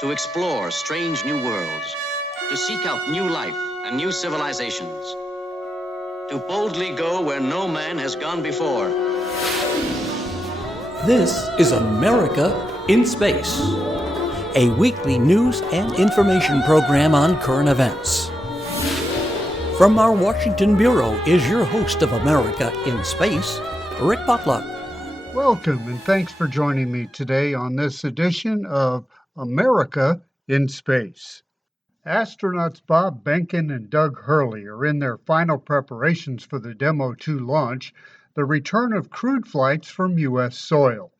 to explore strange new worlds, to seek out new life and new civilizations, to boldly go where no man has gone before. This is America in Space, a weekly news and information program on current events. From our Washington Bureau is your host of America in Space, Rick Potlock. Welcome, and thanks for joining me today on this edition of America in Space. Astronauts Bob Behnken and Doug Hurley are in their final preparations for the Demo 2 launch, the return of crewed flights from U.S. soil.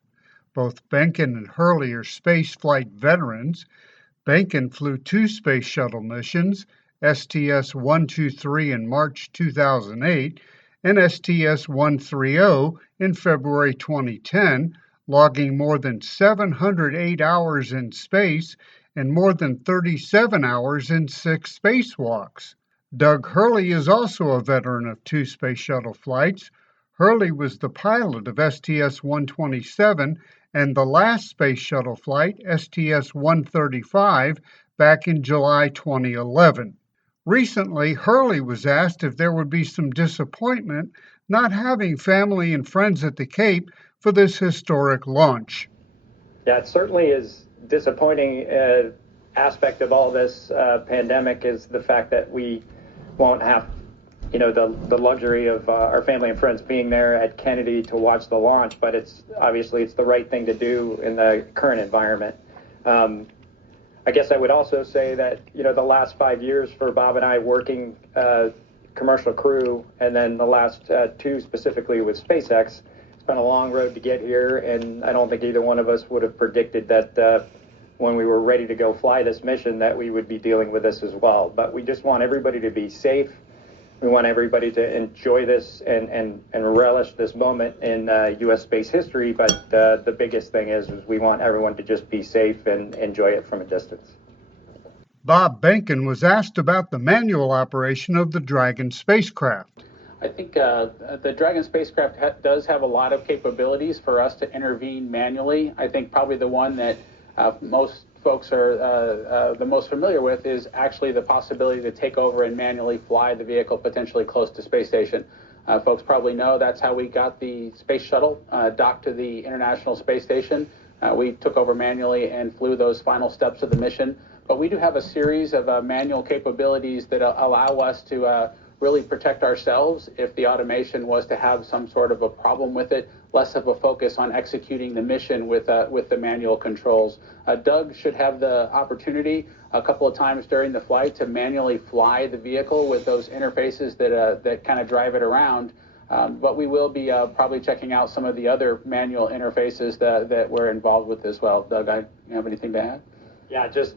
Both Behnken and Hurley are space flight veterans. Behnken flew 2 Space Shuttle missions, STS-123 in March 2008 and STS-130 in February 2010, logging more than 708 hours in space and more than 37 hours in 6 spacewalks. Doug Hurley is also a veteran of 2 Space Shuttle flights. Hurley was the pilot of STS-127 and the last Space Shuttle flight, STS-135, back in July 2011. Recently, Hurley was asked if there would be some disappointment not having family and friends at the Cape for this historic launch. Yeah, it certainly is disappointing. Aspect of all this pandemic is the fact that we won't have, the luxury of our family and friends being there at Kennedy to watch the launch. But it's the right thing to do in the current environment. I guess I would also say that, the last 5 years for Bob and I working commercial crew, and then the last 2 specifically with SpaceX, it's been a long road to get here, and I don't think either one of us would have predicted that when we were ready to go fly this mission that we would be dealing with this as well. But we just want everybody to be safe. We want everybody to enjoy this and relish this moment in U.S. space history, but the biggest thing is we want everyone to just be safe and enjoy it from a distance. Bob Behnken was asked about the manual operation of the Dragon spacecraft. I think the Dragon spacecraft does have a lot of capabilities for us to intervene manually. I think probably the one that most folks are the most familiar with is actually the possibility to take over and manually fly the vehicle potentially close to space station. Folks probably know that's how we got the Space Shuttle docked to the International Space Station. We took over manually and flew those final steps of the mission. But we do have a series of manual capabilities that allow us to really protect ourselves if the automation was to have some sort of a problem with it, less of a focus on executing the mission with the manual controls. Doug should have the opportunity a couple of times during the flight to manually fly the vehicle with those interfaces that kind of drive it around. But we will be probably checking out some of the other manual interfaces that we're involved with as well. Doug, you have anything to add? Yeah, just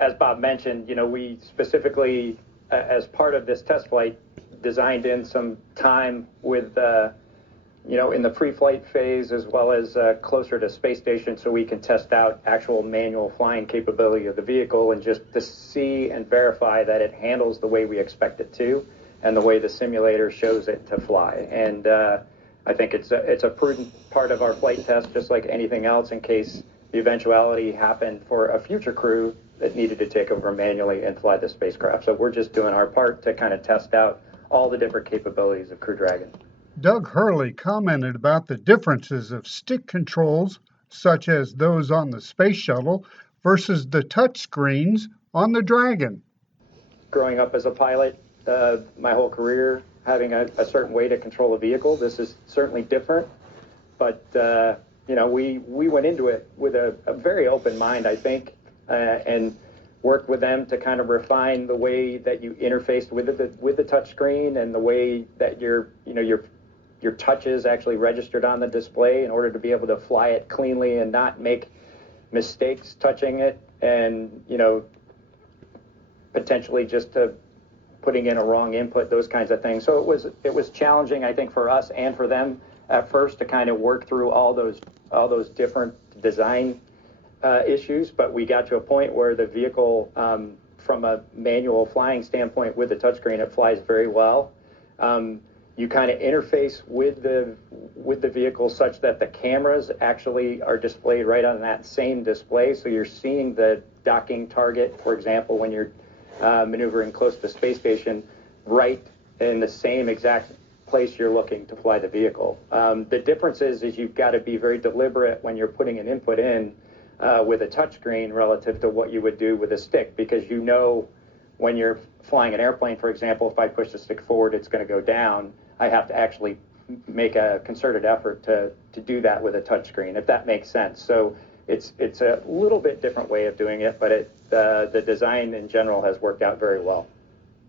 as Bob mentioned, we specifically, as part of this test flight, designed in some time with, in the pre-flight phase as well as closer to space station so we can test out actual manual flying capability of the vehicle and just to see and verify that it handles the way we expect it to and the way the simulator shows it to fly. And I think it's a prudent part of our flight test, just like anything else, in case the eventuality happened for a future crew that needed to take over manually and fly the spacecraft. So we're just doing our part to kind of test out all the different capabilities of Crew Dragon. Doug Hurley commented about the differences of stick controls, such as those on the Space Shuttle, versus the touch screens on the Dragon. Growing up as a pilot, my whole career, having a certain way to control a vehicle, this is certainly different. But, we went into it with a very open mind, I think, and worked with them to kind of refine the way that you interfaced with the touch screen and the way that your touches actually registered on the display in order to be able to fly it cleanly and not make mistakes touching it and, potentially just putting in a wrong input, those kinds of things. So it was challenging, I think, for us and for them at first to kind of work through all those different design issues, but we got to a point where the vehicle, from a manual flying standpoint with the touchscreen, it flies very well. you kind of interface with the vehicle such that the cameras actually are displayed right on that same display. So you're seeing the docking target, for example, when you're maneuvering close to the space station, right in the same exact place you're looking to fly the vehicle. The difference is you've got to be very deliberate when you're putting an input in with a touchscreen relative to what you would do with a stick, because you know when you're flying an airplane, for example, if I push the stick forward, it's going to go down. I have to actually make a concerted effort to do that with a touchscreen, if that makes sense. So it's a little bit different way of doing it, but the design in general has worked out very well.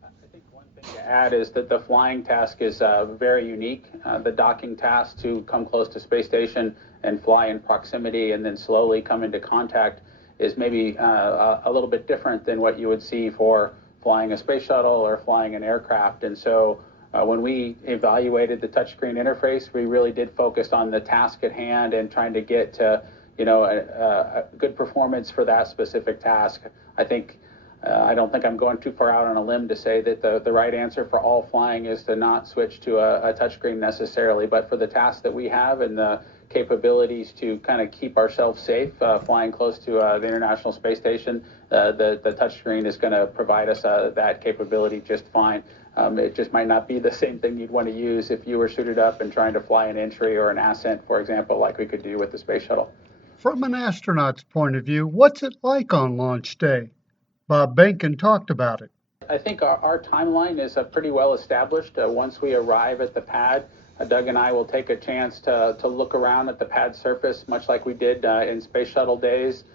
I think one thing to add is that the flying task is very unique. The docking task to come close to space station and fly in proximity and then slowly come into contact is maybe a little bit different than what you would see for flying a space shuttle or flying an aircraft. And so when we evaluated the touchscreen interface, we really did focus on the task at hand and trying to get to, a good performance for that specific task. I don't think I'm going too far out on a limb to say that the right answer for all flying is to not switch to a touchscreen necessarily, but for the tasks that we have and the capabilities to kind of keep ourselves safe flying close to the International Space Station, the touchscreen is going to provide us that capability just fine. It just might not be the same thing you'd want to use if you were suited up and trying to fly an entry or an ascent, for example, like we could do with the space shuttle. From an astronaut's point of view, what's it like on launch day? Bob Behnken talked about it. I think our timeline is pretty well established. Once we arrive at the pad, Doug and I will take a chance to look around at the pad surface, much like we did in Space Shuttle days,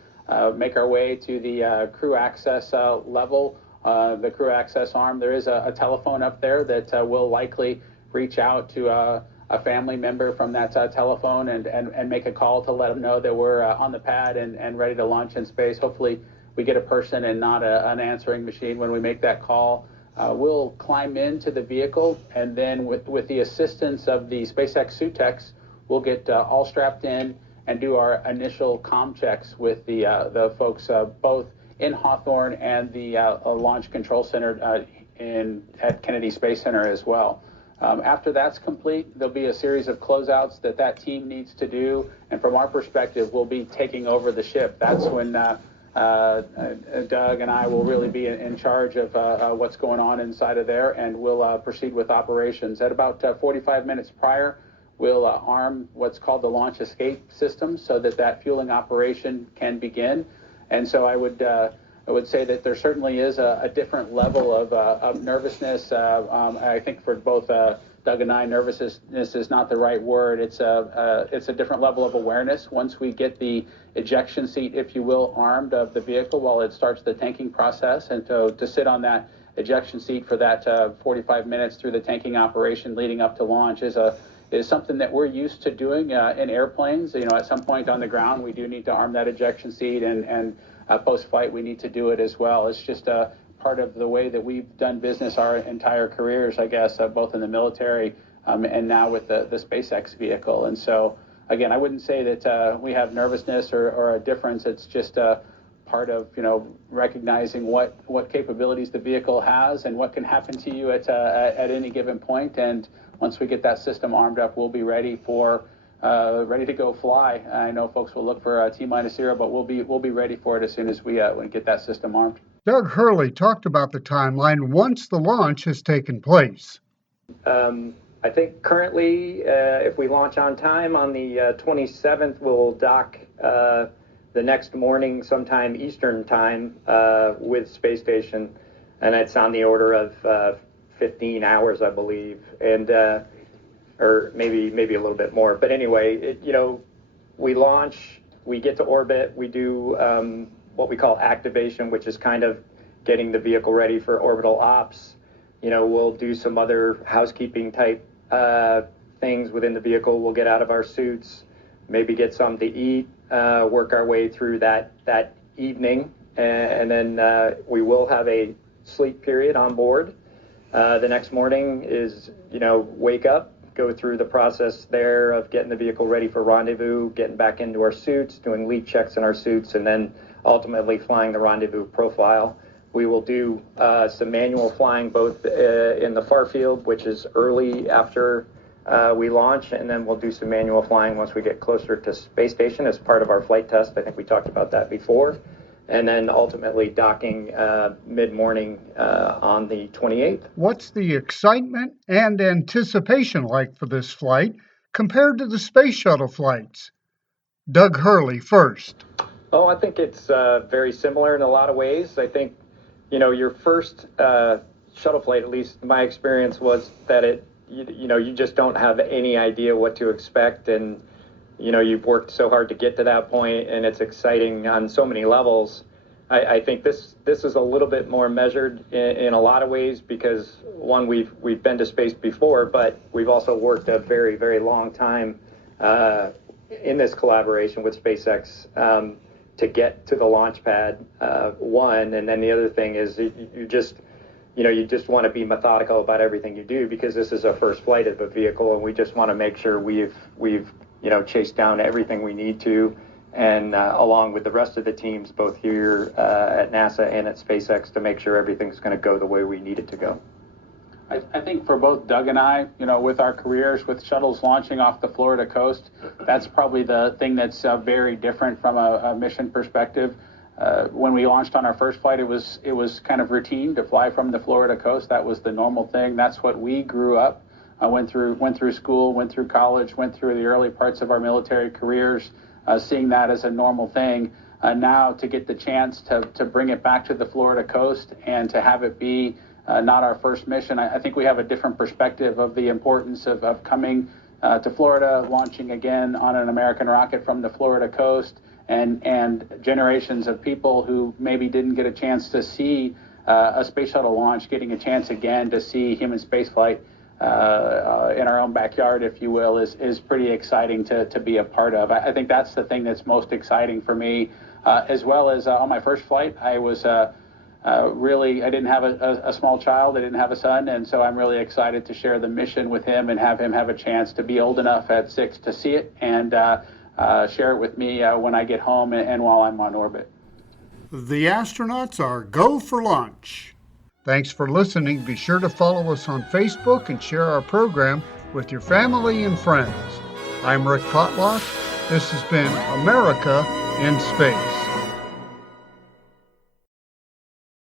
make our way to the crew access level, the crew access arm. There is a telephone up there that will likely reach out to a family member from that telephone and make a call to let them know that we're on the pad and ready to launch in space. Hopefully we get a person and not an answering machine when we make that call. We'll climb into the vehicle, and then with the assistance of the SpaceX suit techs, we'll get all strapped in and do our initial comm checks with the folks both in Hawthorne and the Launch Control Center at Kennedy Space Center as well. After that's complete, there'll be a series of closeouts that team needs to do, and from our perspective, we'll be taking over the ship. That's when Doug and I will really be in charge of what's going on inside of there, and we'll proceed with operations. At about 45 minutes prior, we'll arm what's called the launch escape system so that fueling operation can begin. And so I would say that there certainly is a different level of nervousness. I think for both Doug and I, nervousness is not the right word. It's a different level of awareness once we get the ejection seat, if you will, armed of the vehicle while it starts the tanking process. And to sit on that ejection seat for that 45 minutes through the tanking operation leading up to launch is something that we're used to doing in airplanes. At some point on the ground, we do need to arm that ejection seat, and post-flight, we need to do it as well. It's just a part of the way that we've done business our entire careers, I guess, both in the military and now with the SpaceX vehicle. And so, again, I wouldn't say that we have nervousness or a difference. It's just part of recognizing what capabilities the vehicle has and what can happen to you at any given point. And once we get that system armed up, we'll be ready to go fly. I know folks will look for T-minus 0, but we'll be ready for it as soon as we get that system armed. Doug Hurley talked about the timeline once the launch has taken place. I think currently, if we launch on time on the 27th, we'll dock the next morning, sometime Eastern time, with Space Station, and it's on the order of 15 hours, I believe, and or maybe a little bit more. But anyway, we launch, we get to orbit, we do what we call activation, which is kind of getting the vehicle ready for orbital ops. We'll do some other housekeeping type things within the vehicle. We'll get out of our suits, maybe get something to eat, work our way through that evening, and then we will have a sleep period on board. The next morning is, wake up, go through the process there of getting the vehicle ready for rendezvous, getting back into our suits, doing leak checks in our suits, and then ultimately flying the rendezvous profile. We will do some manual flying both in the far field, which is early after we launch, and then we'll do some manual flying once we get closer to space station as part of our flight test. I think we talked about that before. And then ultimately docking mid-morning on the 28th. What's the excitement and anticipation like for this flight compared to the space shuttle flights? Doug Hurley first. Oh, I think it's very similar in a lot of ways. I think, your first shuttle flight, at least my experience was that you just don't have any idea what to expect. And, you've worked so hard to get to that point, and it's exciting on so many levels. I think this is a little bit more measured in a lot of ways because, one, we've been to space before, but we've also worked a very, very long time in this collaboration with SpaceX to get to the launch pad, one, and then the other thing is you just want to be methodical about everything you do because this is a first flight of a vehicle, and we just want to make sure we've chased down everything we need to, and along with the rest of the teams, both here at NASA and at SpaceX, to make sure everything's going to go the way we need it to go. I think for both Doug and I, with our careers, with shuttles launching off the Florida coast, that's probably the thing that's very different from a mission perspective. When we launched on our first flight, it was kind of routine to fly from the Florida coast. That was the normal thing. That's what we grew up. I went through school, went through college, went through the early parts of our military careers, seeing that as a normal thing. Now to get the chance to bring it back to the Florida coast and to have it be not our first mission, I think we have a different perspective of the importance of coming to Florida, launching again on an American rocket from the Florida coast, and generations of people who maybe didn't get a chance to see a space shuttle launch, getting a chance again to see human spaceflight in our own backyard, if you will, is pretty exciting to be a part of. I think that's the thing that's most exciting for me, as well as on my first flight, I was I didn't have a small child, I didn't have a son, and so I'm really excited to share the mission with him and have him have a chance to be old enough at 6 to see it and share it with me when I get home and while I'm on orbit. The astronauts are go for launch. Thanks for listening. Be sure to follow us on Facebook and share our program with your family and friends. I'm Rick Potlock. This has been America in Space.